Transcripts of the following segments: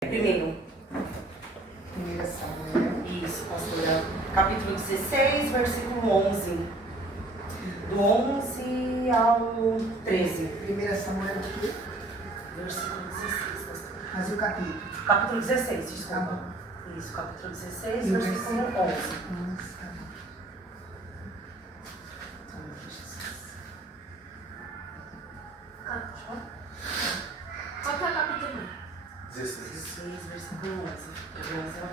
Primeiro. 1 Samuel. Isso, pastora. Capítulo 16, versículo 11. Do 11 ao 13. 1 Samuel o quê? Versículo 16, pastora. Mas o capítulo. Capítulo 16, Tá desculpa. bom. Isso, capítulo 16, E o versículo 11. 11, tá bom. Então, Qual que é o capítulo? 16, versículo 11. De 11 ao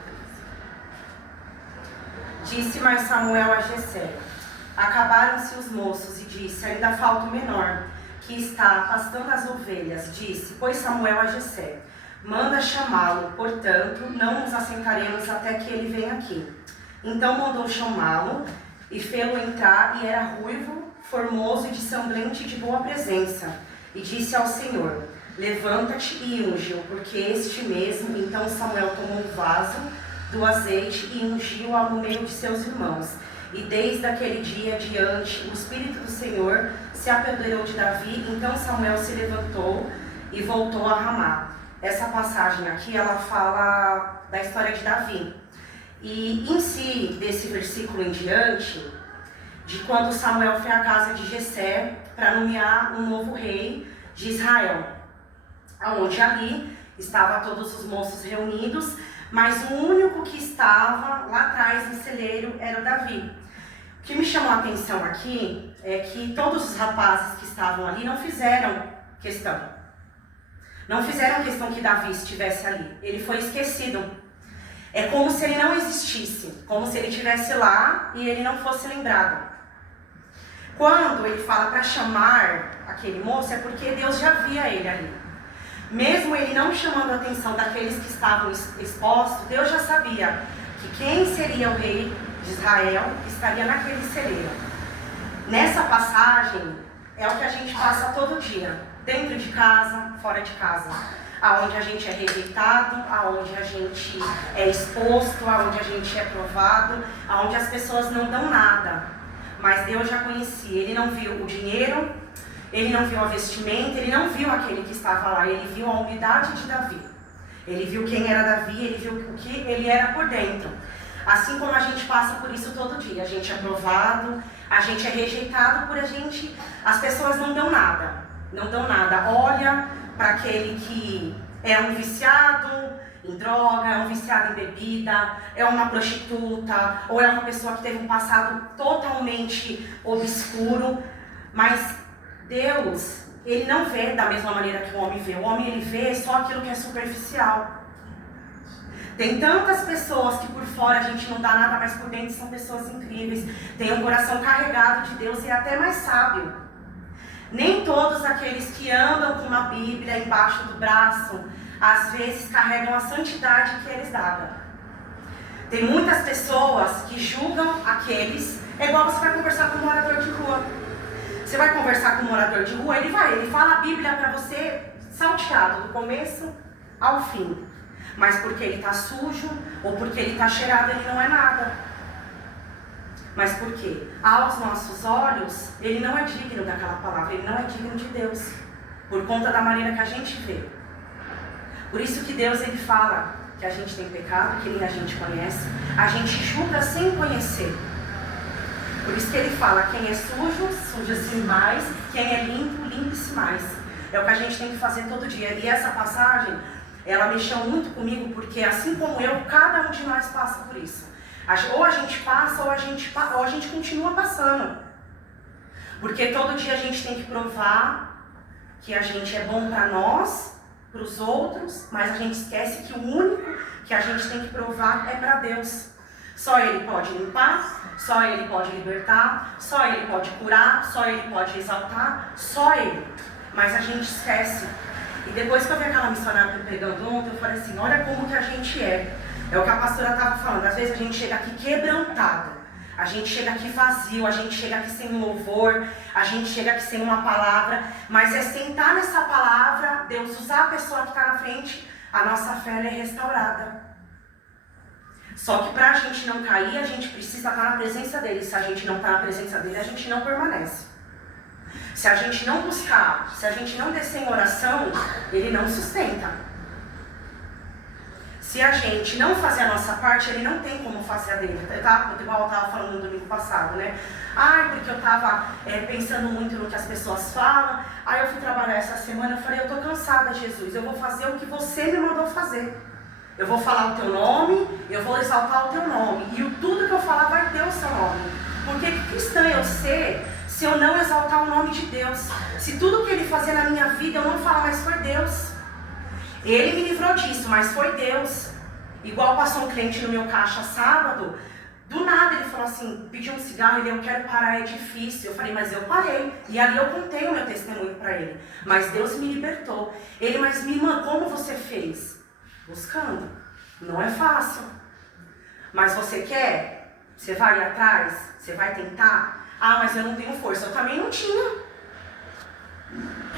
13. Disse mais Samuel a Jessé: acabaram-se os moços, e disse: ainda falta o menor, que está pastando as ovelhas. Disse, pois Samuel a Jessé: manda chamá-lo, portanto, não nos assentaremos até que ele venha aqui. Então mandou chamá-lo, e fê-lo entrar, e era ruivo, formoso e de semblante de boa presença. E disse ao Senhor: levanta-te e unge-o, porque este mesmo. Então Samuel tomou um vaso do azeite e ungiu ao no meio de seus irmãos. E desde aquele dia diante, o Espírito do Senhor se apoderou de Davi. Então Samuel se levantou e voltou a Ramá. Essa passagem aqui, ela fala da história de Davi. E em si, desse versículo em diante, de quando Samuel foi à casa de Jessé para nomear um novo rei de Israel, onde ali estavam todos os moços reunidos, mas o único que estava lá atrás no celeiro era o Davi. O que me chamou a atenção aqui é que todos os rapazes que estavam ali não fizeram questão. Não fizeram questão que Davi estivesse ali. Ele foi esquecido. É como se ele não existisse, como se ele estivesse lá e ele não fosse lembrado. Quando ele fala para chamar aquele moço, é porque Deus já via ele ali. Mesmo ele não chamando a atenção daqueles que estavam expostos, Deus já sabia que quem seria o rei de Israel estaria naquele celeiro. Nessa passagem é o que a gente passa todo dia, dentro de casa, fora de casa, aonde a gente é rejeitado, aonde a gente é exposto, aonde a gente é provado, aonde as pessoas não dão nada. Mas Deus já conhecia, ele não viu o dinheiro, ele não viu a vestimenta, ele não viu aquele que estava lá, ele viu a humildade de Davi. Ele viu quem era Davi, ele viu o que ele era por dentro. Assim como a gente passa por isso todo dia, a gente é provado, a gente é rejeitado por as pessoas não dão nada, não dão nada. Olha para aquele que é um viciado em droga, é um viciado em bebida, é uma prostituta, ou é uma pessoa que teve um passado totalmente obscuro, mas Deus, ele não vê da mesma maneira que o homem vê. O homem, ele vê só aquilo que é superficial. Tem tantas pessoas que por fora a gente não dá nada, mas por dentro são pessoas incríveis. Tem um coração carregado de Deus e até mais sábio. Nem todos aqueles que andam com uma Bíblia embaixo do braço, às vezes carregam a santidade que eles davam. Tem muitas pessoas que julgam aqueles. É igual você vai conversar com um morador de rua. Você vai conversar com um morador de rua, ele fala a Bíblia para você salteado, do começo ao fim. Mas porque ele está sujo, ou porque ele está cheirado, ele não é nada. Mas por quê? Aos nossos olhos, ele não é digno daquela palavra, ele não é digno de Deus. Por conta da maneira que a gente vê. Por isso que Deus, ele fala que a gente tem pecado, que nem a gente conhece. A gente julga sem conhecer. Por isso que ele fala, quem é sujo, suja-se mais, quem é limpo, limpe-se mais. É o que a gente tem que fazer todo dia. E essa passagem, ela mexeu muito comigo, porque assim como eu, cada um de nós passa por isso. Ou a gente passa, ou a gente continua passando. Porque todo dia a gente tem que provar que a gente é bom para nós, para os outros, mas a gente esquece que o único que a gente tem que provar é para Deus. Só Ele pode limpar, só Ele pode libertar, só Ele pode curar, só Ele pode exaltar, só Ele. Mas a gente esquece. E depois que eu vi aquela missionária pregando ontem, eu falei assim, olha como que a gente é. É o que a pastora estava falando, às vezes a gente chega aqui quebrantado, a gente chega aqui vazio, a gente chega aqui sem um louvor, a gente chega aqui sem uma palavra, mas é sentar nessa palavra, Deus usar a pessoa que está na frente, a nossa fé é restaurada. Só que para a gente não cair, a gente precisa estar na presença dele. Se a gente não está na presença dele, a gente não permanece. Se a gente não buscar, se a gente não descer em oração, ele não sustenta. Se a gente não fazer a nossa parte, ele não tem como fazer a dele. Igual eu estava falando no domingo passado, né? Ai, porque eu estava pensando muito no que as pessoas falam. Aí eu fui trabalhar essa semana, eu falei, eu estou cansada, Jesus. Eu vou fazer o que você me mandou fazer. Eu vou falar o teu nome, eu vou exaltar o teu nome. E tudo que eu falar vai ter o seu nome. Porque que cristã eu ser se eu não exaltar o nome de Deus? Se tudo que ele fazia na minha vida eu não falar, mas foi Deus. Ele me livrou disso, mas foi Deus. Igual passou um cliente no meu caixa sábado, do nada ele falou assim, pediu um cigarro, eu quero parar, é difícil. Eu falei, mas eu parei. E ali eu contei o meu testemunho para ele. Mas Deus me libertou. Ele, mas minha irmã, como você fez? Buscando. Não é fácil. Mas você quer? Você vai atrás? Você vai tentar? Ah, mas eu não tenho força. Eu também não tinha.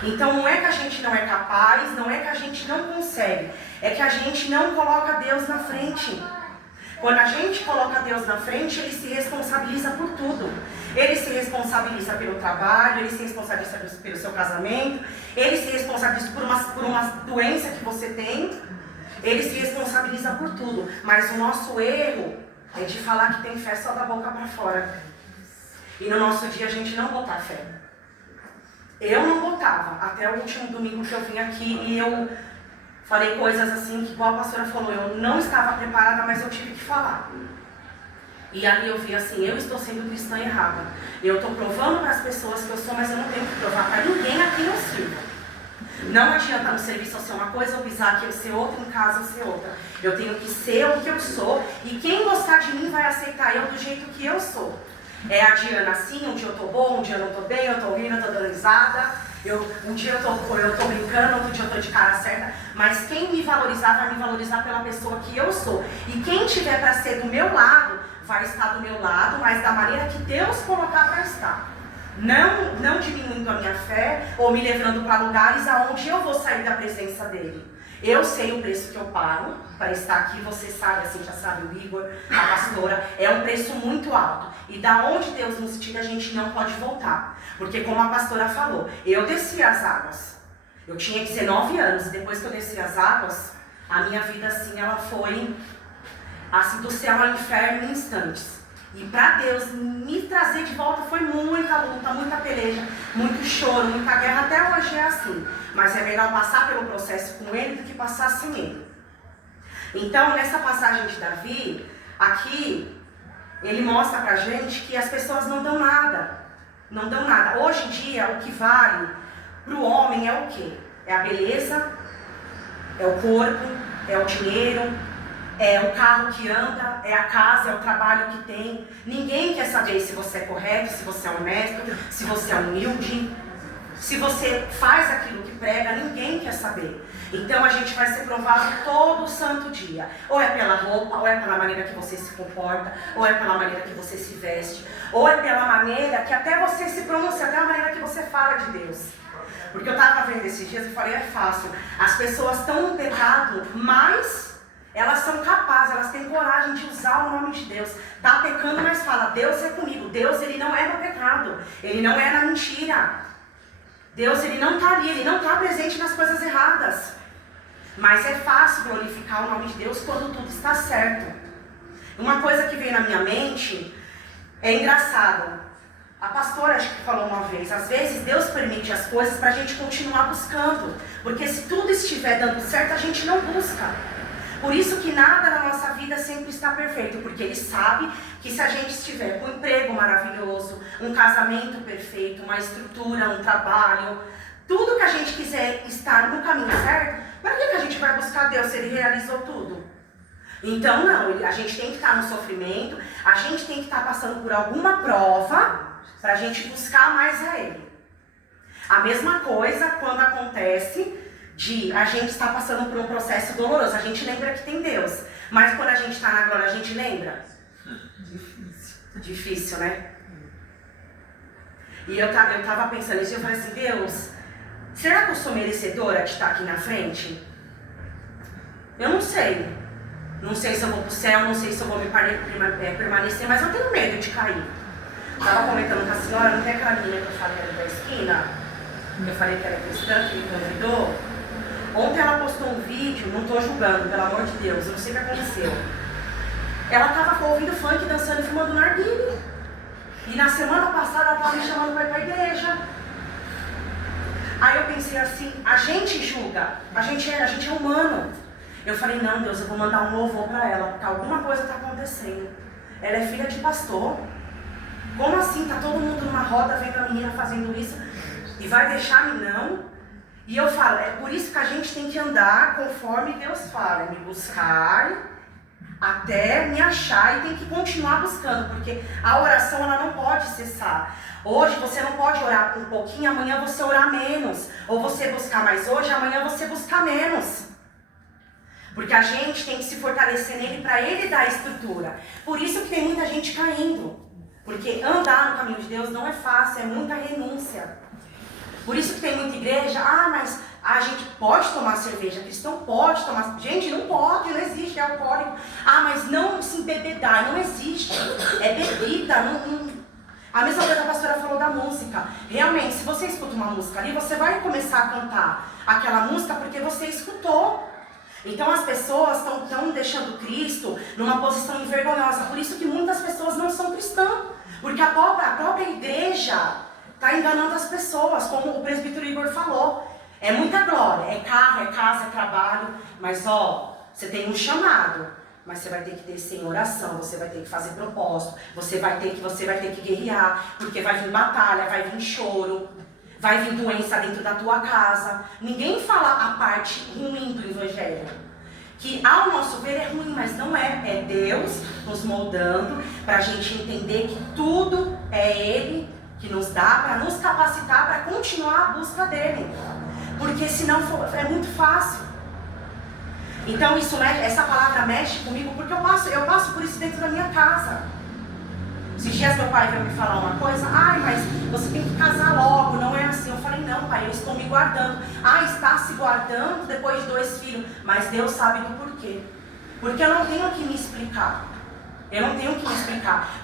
Então não é que a gente não é capaz, não é que a gente não consegue, é que a gente não coloca Deus na frente. Quando a gente coloca Deus na frente, ele se responsabiliza por tudo. Ele se responsabiliza pelo trabalho, ele se responsabiliza pelo seu casamento, ele se responsabiliza por uma doença que você tem, ele se responsabiliza por tudo. Mas o nosso erro é de falar que tem fé só da boca para fora. E no nosso dia a gente não botar fé. Eu não botava, até o último domingo que eu vim aqui e eu falei coisas assim que, igual a pastora falou, eu não estava preparada, mas eu tive que falar. E ali eu vi assim, eu estou sendo cristã errada. Eu estou provando para as pessoas que eu sou, mas eu não tenho que provar para ninguém a quem eu sirvo. Não adianta no serviço eu ser uma coisa, eu pisar aqui eu ser outra, em casa eu ser outra. Eu tenho que ser o que eu sou e quem gostar de mim vai aceitar eu do jeito que eu sou. É a Diana assim, um dia eu tô bom, um dia eu não tô bem, eu tô rindo, eu tô dando risada. Um dia eu tô brincando, outro dia eu tô de cara certa. Mas quem me valorizar, vai me valorizar pela pessoa que eu sou. E quem tiver para ser do meu lado, vai estar do meu lado, mas da maneira que Deus colocar para estar. Não diminuindo a minha fé, ou me levando para lugares aonde eu vou sair da presença dele. Eu sei o preço que eu pago para estar aqui, você sabe, assim já sabe, o Igor, a pastora, é um preço muito alto. E da onde Deus nos tira, a gente não pode voltar. Porque como a pastora falou, eu desci as águas. Eu tinha 19 anos, e depois que eu desci as águas, a minha vida assim, ela foi assim, do céu ao inferno em instantes. E para Deus me trazer de volta foi muita luta, muita peleja, muito choro, muita guerra. Até hoje é assim. Mas é melhor passar pelo processo com ele do que passar sem ele. Então, nessa passagem de Davi, aqui, ele mostra pra gente que as pessoas não dão nada. Não dão nada. Hoje em dia, o que vale pro homem é o quê? É a beleza, é o corpo, é o dinheiro, é o carro que anda, é a casa, é o trabalho que tem. Ninguém quer saber se você é correto, se você é honesto, se você é humilde, se você faz aquilo que prega, ninguém quer saber. Então a gente vai ser provado todo santo dia. Ou é pela roupa, ou é pela maneira que você se comporta, ou é pela maneira que você se veste, ou é pela maneira que até você se pronuncia, até a maneira que você fala de Deus. Porque eu estava vendo esses dias e falei, é fácil. As pessoas estão no pecado, mas elas são capazes, elas têm coragem de usar o nome de Deus. Está pecando, mas fala, Deus é comigo. Deus, ele não é no pecado, ele não é na mentira. Deus, ele não está ali, ele não está presente nas coisas erradas. Mas é fácil glorificar o nome de Deus quando tudo está certo. Uma coisa que veio na minha mente é engraçada. A pastora acho que falou uma vez, às vezes Deus permite as coisas para a gente continuar buscando. Porque se tudo estiver dando certo, a gente não busca. Por isso que nada na nossa vida sempre está perfeito, porque Ele sabe que se a gente estiver com um emprego maravilhoso, um casamento perfeito, uma estrutura, um trabalho, tudo que a gente quiser estar no caminho certo, para que a gente vai buscar Deus se Ele realizou tudo? Então não, a gente tem que estar no sofrimento, a gente tem que estar passando por alguma prova para a gente buscar mais a Ele. A mesma coisa quando acontece de a gente estar passando por um processo doloroso. A gente lembra que tem Deus. Mas quando a gente está na glória, a gente lembra? Difícil, né? E eu tava pensando nisso e eu falei assim, Deus, será que eu sou merecedora de estar aqui na frente? Eu não sei. Não sei se eu vou pro céu, não sei se eu vou me permanecer, mas eu tenho medo de cair. Eu tava comentando com a senhora, não tem aquela menina que eu falei da esquina? Eu falei que era cristã, que me convidou. Ontem ela postou um vídeo, não tô julgando, pelo amor de Deus, eu não sei o que aconteceu. Ela tava ouvindo funk, dançando e fumando narguilé. E na semana passada ela tava me chamando para ir pra igreja. Aí eu pensei assim, a gente julga, a gente é humano. Eu falei, não, Deus, eu vou mandar um louvor para ela, porque alguma coisa está acontecendo. Ela é filha de pastor. Como assim? Tá todo mundo numa roda vendo a menina fazendo isso e vai deixar-me não? E eu falo, é por isso que a gente tem que andar conforme Deus fala, me buscar até me achar e tem que continuar buscando, porque a oração ela não pode cessar. Hoje você não pode orar um pouquinho, amanhã você orar menos. Ou você buscar mais hoje, amanhã você buscar menos. Porque a gente tem que se fortalecer nele para ele dar estrutura. Por isso que tem muita gente caindo. Porque andar no caminho de Deus não é fácil, é muita renúncia. Por isso que tem muita igreja, mas a gente pode tomar cerveja, cristão pode tomar. Gente, não pode, não existe, é alcoólico. Mas não se embebedar, não existe. É bebida, A mesma coisa que a pastora falou da música. Realmente, se você escuta uma música ali, você vai começar a cantar aquela música porque você escutou. Então as pessoas estão deixando Cristo numa posição envergonhosa. Por isso que muitas pessoas não são cristãs. Porque a própria igreja está enganando as pessoas, como o presbítero Igor falou. É muita glória, é carro, é casa, é trabalho. Mas você tem um chamado. Mas você vai ter que descer em oração, você vai ter que fazer propósito, você vai ter que guerrear, porque vai vir batalha, vai vir choro, vai vir doença dentro da tua casa. Ninguém fala a parte ruim do evangelho, que ao nosso ver é ruim, mas não é. É Deus nos moldando para a gente entender que tudo é Ele que nos dá para nos capacitar para continuar a busca dele, porque senão é muito fácil. Então essa palavra mexe comigo porque eu passo por isso dentro da minha casa. Esses dias meu pai veio me falar uma coisa, mas você tem que casar logo, não é assim. Eu falei, não pai, eu estou me guardando. Está se guardando depois de 2 filhos, mas Deus sabe do porquê. Porque eu não tenho que me explicar.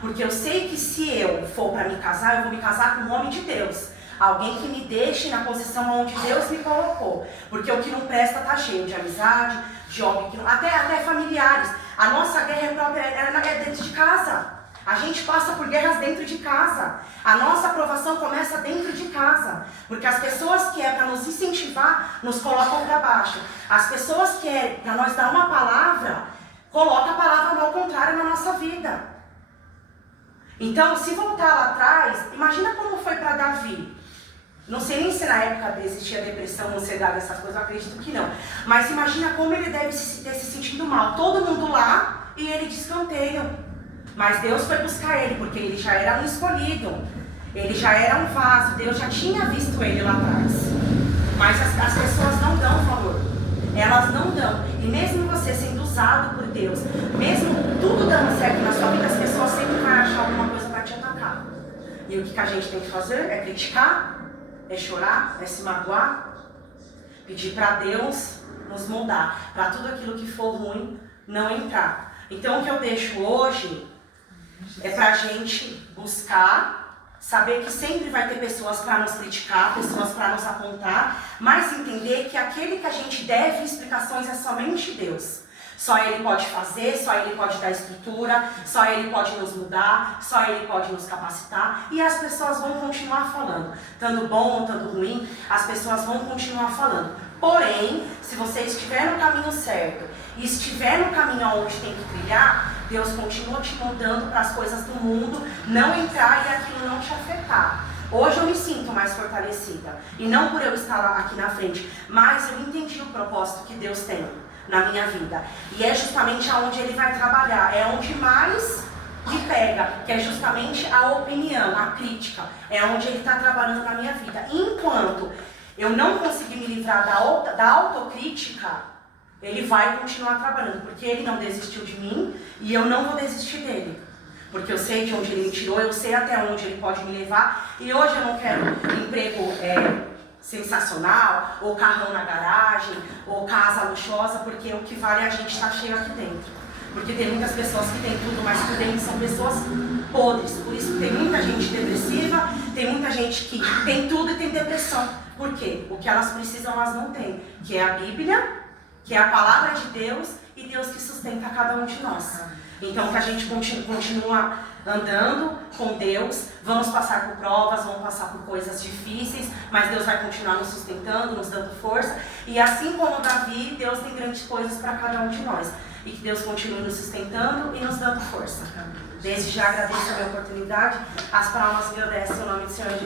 Porque eu sei que se eu for para me casar, eu vou me casar com o homem de Deus. Alguém que me deixe na posição onde Deus me colocou. Porque o que não presta está cheio de amizade, de homem que não... Até familiares. A nossa guerra é dentro de casa. A gente passa por guerras dentro de casa. A nossa aprovação começa dentro de casa. Porque as pessoas que é para nos incentivar, nos colocam para baixo. As pessoas que é para nós dar uma palavra, colocam a palavra ao contrário na nossa vida. Então, se voltar lá atrás, imagina como foi para Davi. Não sei nem se na época existia depressão, ansiedade, essas coisas, eu acredito que não. Mas imagina como ele deve ter se sentido mal. Todo mundo lá e ele de escanteio. Mas Deus foi buscar ele, porque ele já era um escolhido. Ele já era um vaso, Deus já tinha visto ele lá atrás. Mas as pessoas não dão valor. Elas não dão. E mesmo você sendo usado por Deus, mesmo tudo dando certo na sua vida, as pessoas sempre vão achar alguma coisa para te atacar. E o que a gente tem que fazer é criticar, é chorar, é se magoar, pedir para Deus nos moldar, para tudo aquilo que for ruim não entrar. Então o que eu deixo hoje é para a gente buscar, saber que sempre vai ter pessoas para nos criticar, pessoas para nos apontar, mas entender que aquele que a gente deve explicações é somente Deus. Só Ele pode fazer, só Ele pode dar estrutura, só Ele pode nos mudar, só Ele pode nos capacitar. E as pessoas vão continuar falando. Tanto bom ou tanto ruim, as pessoas vão continuar falando. Porém, se você estiver no caminho certo e estiver no caminho onde tem que trilhar, Deus continua te moldando para as coisas do mundo não entrar e aquilo não te afetar. Hoje eu me sinto mais fortalecida. E não por eu estar aqui na frente, mas eu entendi o propósito que Deus tem na minha vida. E é justamente aonde Ele vai trabalhar. É onde mais me pega, que é justamente a opinião, a crítica. É onde Ele está trabalhando na minha vida. Enquanto eu não conseguir me livrar da autocrítica, Ele vai continuar trabalhando. Porque Ele não desistiu de mim e eu não vou desistir dele. Porque eu sei de onde Ele me tirou, eu sei até onde Ele pode me levar. E hoje eu não quero emprego sensacional, ou carrão na garagem, ou casa luxuosa, porque o que vale é a gente estar cheio aqui dentro. Porque tem muitas pessoas que têm tudo, mas por dentro são pessoas podres. Por isso que tem muita gente depressiva, tem muita gente que tem tudo e tem depressão. Por quê? O que elas precisam, elas não têm. Que é a Bíblia, que é a palavra de Deus e Deus que sustenta cada um de nós. Então, que a gente continua andando com Deus, vamos passar por provas, vamos passar por coisas difíceis, mas Deus vai continuar nos sustentando, nos dando força. E assim como Davi, Deus tem grandes coisas para cada um de nós. E que Deus continue nos sustentando e nos dando força. Desde já agradeço a minha oportunidade, as palavras agradecem o nome do Senhor Jesus.